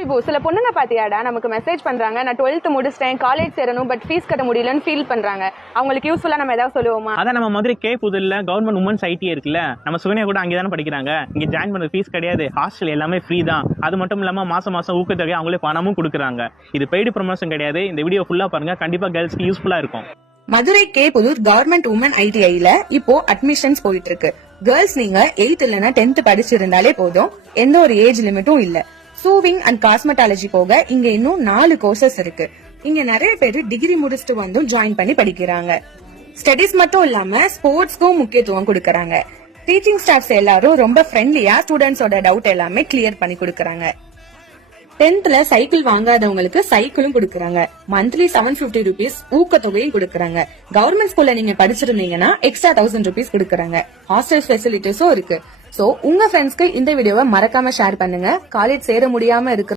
இப்போ சில பொண்ணுங்க பாத்தியாடா நமக்கு மெசேஜ் பண்றாங்க, நான் 12th முடிச்சிட்டேன், காலேஜ் சேரணும், பட் ஃபீஸ் கட்ட முடியலன்னு ஃபீல் பண்றாங்க. அவங்களுக்கு யூஸ்ஃபுல்லா நம்ம ஏதாவது சொல்லுவோமா? அதான் நம்ம மதுரை கே புதூர்ல கவர்மெண்ட் உமன்ஸ் ஐடி இருக்குல்ல, நம்ம சுகன்யா கூட அங்கே தானே படிக்கிறாங்க. இங்க ஜாயின் பண்ண ஃபீஸ் கிடையாது, ஹாஸ்டல் எல்லாமே ஃப்ரீ தான். அது மட்டும் இல்லாம மாசம் மாசம் ஊக்கத்தொகை அவங்களே பணமும் கொடுக்குறாங்க. இது பெய்டு ப்ரமோஷன் கிடையாது. இந்த வீடியோ ஃபுல்லா பாருங்க, கண்டிப்பா கேர்ள்ஸ்க்கு யூஸ்ஃபுல்லா இருக்கும். Madurai K Pudur government woman ஐடிஐல இப்போ அட்மிஷன்ஸ் போயிட்டு இருக்கு. கேர்ள்ஸ் நீங்க 8th இல்லனா 10th படிச்சிருந்தாலே போதும், எந்த ஒரு ஏஜ் லிமிட்டும் இல்ல. சூவிங் அண்ட் காஸ்மெட்டாலஜி போக இங்க இன்னும் 4 கோர்சஸ் இருக்கு. இங்க நிறைய பேர் டிகிரி முடிச்சுட்டு வந்து ஜாயின் பண்ணி படிக்கிறாங்க. ஸ்டடிஸ் மட்டும் இல்லாம ஸ்போர்ட்ஸ்க்கும் முக்கியத்துவம் கொடுக்கறாங்க. டீச்சிங் ஸ்டாஃப்ஸ் எல்லாரும் ரொம்ப ஃப்ரெண்ட்லியா ஸ்டூடெண்ட்ஸோட டவுட் எல்லாமே கிளியர் பண்ணி கொடுக்கறாங்க. 10th சைக்கிள் வாங்காதவங்களுக்கு சைக்கிளும் கொடுக்கறாங்க. மந்த்லி 750 rupees ஊக்கத்தொகையும் கொடுக்கறாங்க. கவர்மெண்ட் ஸ்கூல்ல நீங்க படிச்சிருந்தீங்கன்னா எக்ஸ்ட்ரா 1000 rupees கொடுக்கறாங்க. ஹாஸ்டல் ஃபெசிலிட்டிஸும் இருக்கு. சோ உங்க ஃப்ரெண்ட்ஸ்க்கு இந்த வீடியோவை மறக்காம ஷேர் பண்ணுங்க. காலேஜ் சேர முடியாம இருக்கு